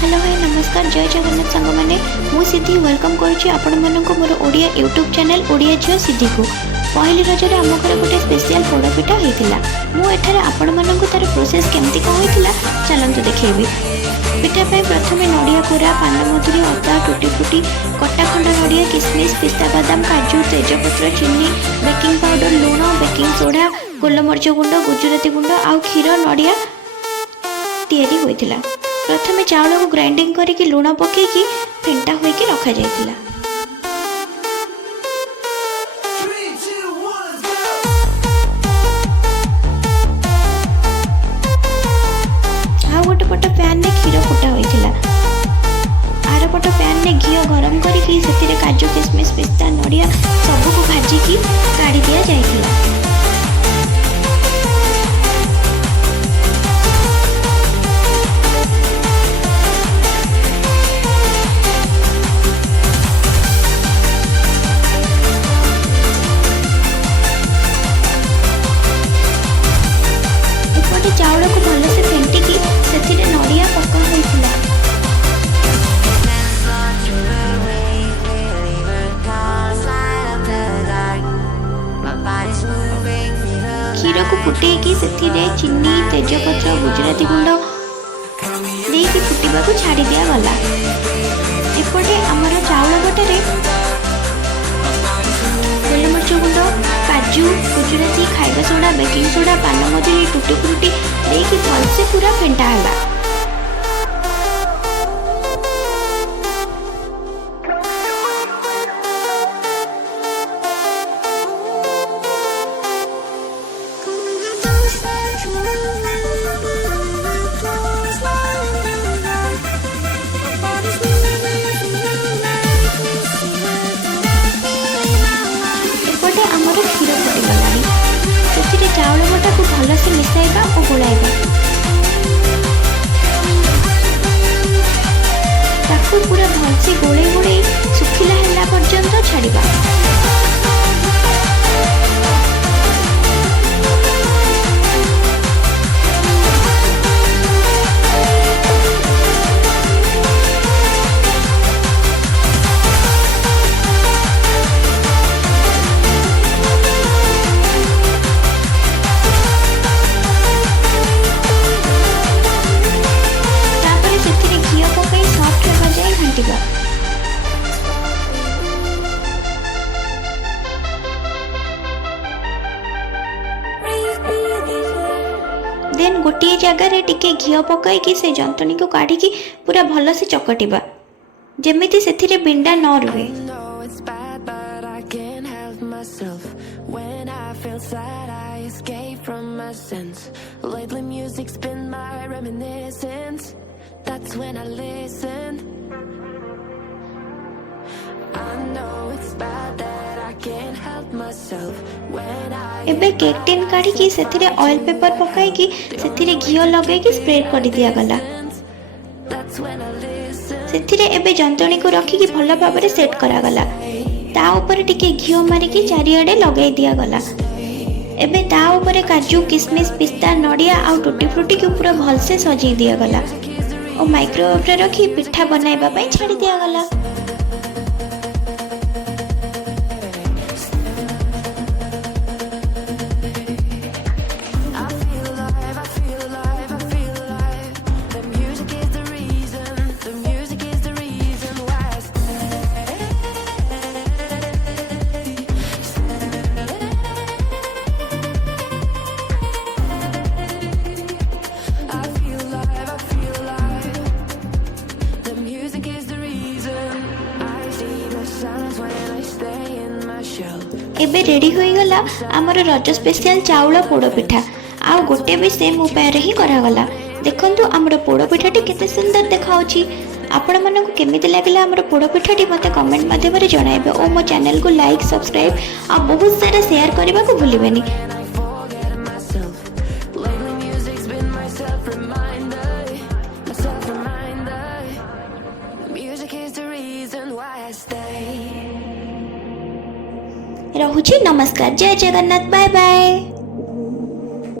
Hello hi नमस्कार जय जगन्नाथ सांग मैंने मु सिद्धि वेलकम करुच्ची आपण मानक मोर ओडिया यूट्यूब चैनल ओडिया झियो सिद्धि को पहली रजरे आम घर गोटे स्पेशल पोड़पिठा होता मुझे आपण मानक तार प्रोसेस केमती कौन होता चलतु देखी पिठापाई प्रथम नड़िया कोरा पान मधुरी अदा टूटी फुटी कटा खंडा नड़िया किसमिश पिस्ता बादाम काजू तेजपत्र चीनी बेकिंग पाउडर लुण बेकिंग सोडा गोलमरीच गुंड गुजराती गुंड आउ क्षीर नड़िया तैयारी होता प्रथम चाउल को ग्राइंडिंग करके लुण पकईकि फेंटा होइके रखा जाइतिला। आ गोटे पट पैन में क्षीर फुटा होइतिला आर पट पैन में घी गरम करके सेतिरे काजू किशमिश पिस्ता नड़िया सबको भाजिकी काढ़ी दिया जाइतिला। चाउल को भल से फेंटिकी से नड़िया पका होइतिला। क्षीर को फुटेकी से चीनी तेजपत्र गुजराती गुंड देकी फुटिबा को छाड़ी दिया गला। एपटे आमर चाउल बटारे गोलमरीच गुंड काजू गुजराती खाइबा सोडा बेकिंग सोडा पान मधुरी टूटी फ्रूटी देकी भलसे पूरा फेंटा है। चाउल बटा को भल से मिसाइबा और गोलाइबा ताकू पूरा भल से गोले गोले सुखिला हैला पर्यंत छाड़िबा। देन गोटे जगार टिके घी पकईकि से जंतनी को काढ़ी पूरा भल से चकटिबा जेमिति सेथिरे बिंडा न रुहे। एबे केक टिन काढ़ी सेथिरे ऑयल पेपर पकाई सेथिरे घी लगेकी स्प्रेड कर दिया गला। सेथिरे एबे जंतणी को रखिकी भल भाबरे सेट करा गला। ता ऊपर टिके घी मारिकी चारिआडे लगाई दिया गला। एबे ता ऊपर काजू किशमिश पिस्ता नड़िया आ टूटी फ्रूटी के पूरा भल से सजाई दिया गला और माइक्रोवेव रे रखी पिठा बनाइबा पई छाड़ी दिया गला। एबे रेडी होई गला आमर रज स्पेशल चाउल पोड़पिठा आ गोटे भी सेम उपाय ही करागला। देखंतु आमर पोड़पिठाटी केते सुंदर देखाउची। आपण मानकु केमिति लागिला आमर पोड़पिठाटी मते कमेंट माध्यम जणाइबे और मो चैनल को लाइक सब्सक्राइब आ बहुत सारा शेयर करबा को भूलिबेनी। रहुछि नमस्कार जय जगन्नाथ बाय बाय।